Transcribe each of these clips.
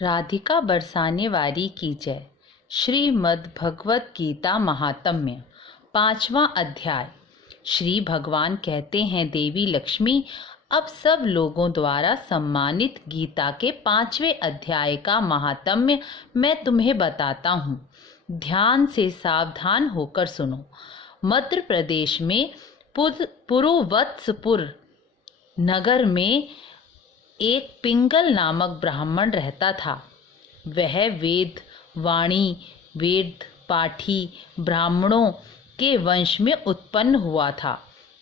राधिका बरसाने वाली की जय। श्रीमद् भगवत गीता महात्म्य 5वां अध्याय। श्री भगवान कहते हैं, देवी लक्ष्मी, अब सब लोगों द्वारा सम्मानित गीता के 5वें अध्याय का महात्म्य मैं तुम्हें बताता हूँ। ध्यान से सावधान होकर सुनो। मध्य प्रदेश में पुरुवत्सपुर नगर में एक पिंगल नामक ब्राह्मण रहता था। वह वेद पाठी ब्राह्मणों के वंश में उत्पन्न हुआ था,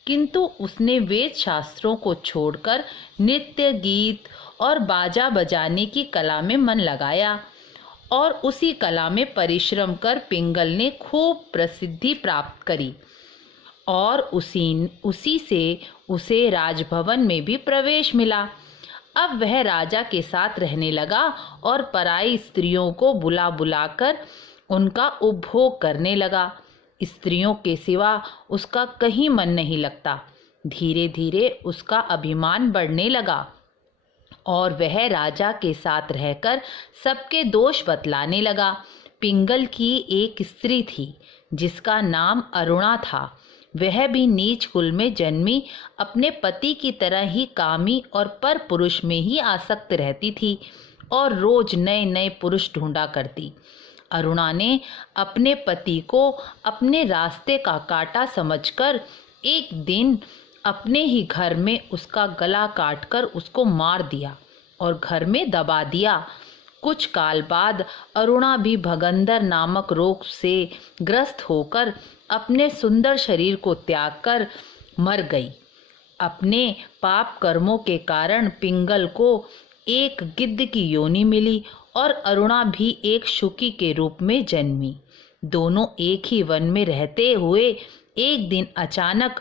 किंतु उसने वेद शास्त्रों को छोड़कर नृत्य, गीत और बाजा बजाने की कला में मन लगाया और उसी कला में परिश्रम कर पिंगल ने खूब प्रसिद्धि प्राप्त करी और उसी से उसे राजभवन में भी प्रवेश मिला। अब वह राजा के साथ रहने लगा और पराई स्त्रियों को बुला बुलाकर उनका उपभोग करने लगा। स्त्रियों के सिवा उसका कहीं मन नहीं लगता। धीरे धीरे उसका अभिमान बढ़ने लगा और वह राजा के साथ रहकर सबके दोष बतलाने लगा। पिंगल की एक स्त्री थी जिसका नाम अरुणा था। वह भी नीच कुल में जन्मी अपने पति की तरह ही कामी और पर पुरुष में ही आसक्त रहती थी और रोज नए नए पुरुष ढूंढा करती। अरुणा ने अपने पति को अपने रास्ते का कांटा समझकर एक दिन अपने ही घर में उसका गला काटकर उसको मार दिया और घर में दबा दिया। कुछ काल बाद अरुणा भी भगंदर नामक रोग से ग्रस्त होकर अपने सुंदर शरीर को त्याग कर मर गई। अपने पाप कर्मों के कारण पिंगल को एक गिद्ध की योनि मिली और अरुणा भी एक शुकी के रूप में जन्मी। दोनों एक ही वन में रहते हुए एक दिन अचानक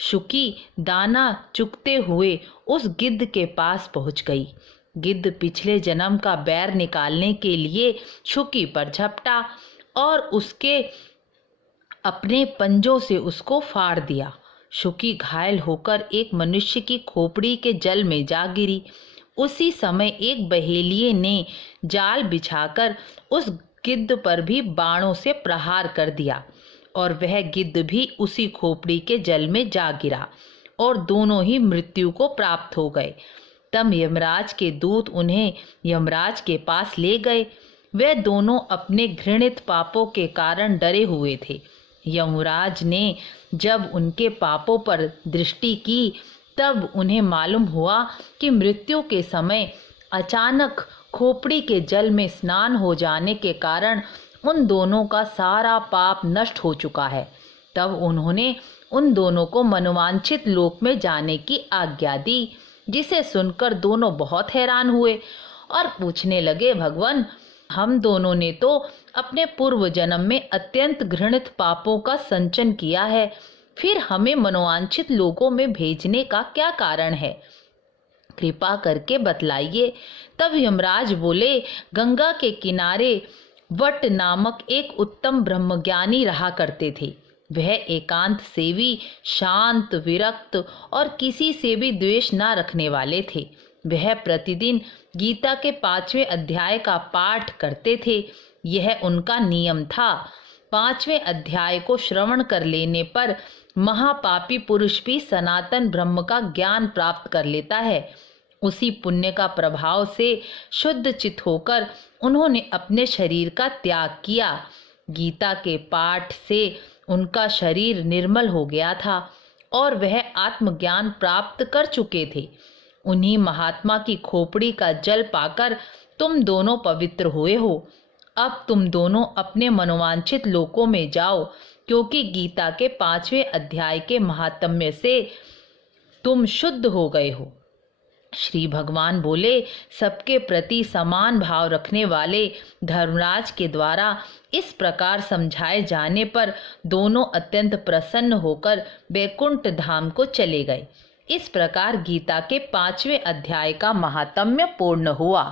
शुकी दाना चुगते हुए उस गिद्ध के पास पहुंच गई। गिद्ध पिछले जन्म का बैर निकालने के लिए शुकी पर झपटा और उसके अपने पंजों से उसको फाड़ दिया। शुकी घायल होकर एक मनुष्य की खोपड़ी के जल में जा गिरी। उसी समय एक बहेलिये ने जाल बिछाकर उस गिद्ध पर भी बाणों से प्रहार कर दिया और वह गिद्ध भी उसी खोपड़ी के जल में जा गिरा और दोनों ही मृत्यु को प्राप्त हो गए। तब यमराज के दूत उन्हें यमराज के पास ले गए। वे दोनों अपने घृणित पापों के कारण डरे हुए थे। यमराज ने जब उनके पापों पर दृष्टि की तब उन्हें मालूम हुआ कि मृत्यु के समय अचानक खोपड़ी के जल में स्नान हो जाने के कारण उन दोनों का सारा पाप नष्ट हो चुका है। तब उन्होंने उन दोनों को मनोवांछित लोक में जाने की आज्ञा दी, जिसे सुनकर दोनों बहुत हैरान हुए और पूछने लगे, भगवान, हम दोनों ने तो अपने पूर्व जन्म में अत्यंत घृणित पापों का संचन किया है, फिर हमें मनोवांछित लोकों में भेजने का क्या कारण है? कृपा करके बतलाइए। तब यमराज बोले, गंगा के किनारे वट नामक एक उत्तम ब्रह्मज्ञानी रहा करते थे। वह एकांत सेवी, शांत, विरक्त और किसी से भी द्वेष न रखने वाले थे। वह प्रतिदिन गीता के 5वें अध्याय का पाठ करते थे। यह उनका नियम था। 5वें अध्याय को श्रवण कर लेने पर महापापी पुरुष भी सनातन ब्रह्म का ज्ञान प्राप्त कर लेता है। उसी पुण्य का प्रभाव से शुद्ध चित होकर उन्होंने अपने शरीर का त्याग किया। गीता के पाठ से उनका शरीर निर्मल हो गया था और वह आत्मज्ञान प्राप्त कर चुके थे। उन्हीं महात्मा की खोपड़ी का जल पाकर तुम दोनों पवित्र हुए हो। अब तुम दोनों अपने मनोवांछित लोकों में जाओ, क्योंकि गीता के 5वें अध्याय के महात्म्य से तुम शुद्ध हो गए हो। श्री भगवान बोले, सबके प्रति समान भाव रखने वाले धर्मराज के द्वारा इस प्रकार समझाए जाने पर दोनों अत्यंत प्रसन्न होकर वैकुंठ धाम को चले गए। इस प्रकार गीता के 5वें अध्याय का महात्म्य पूर्ण हुआ।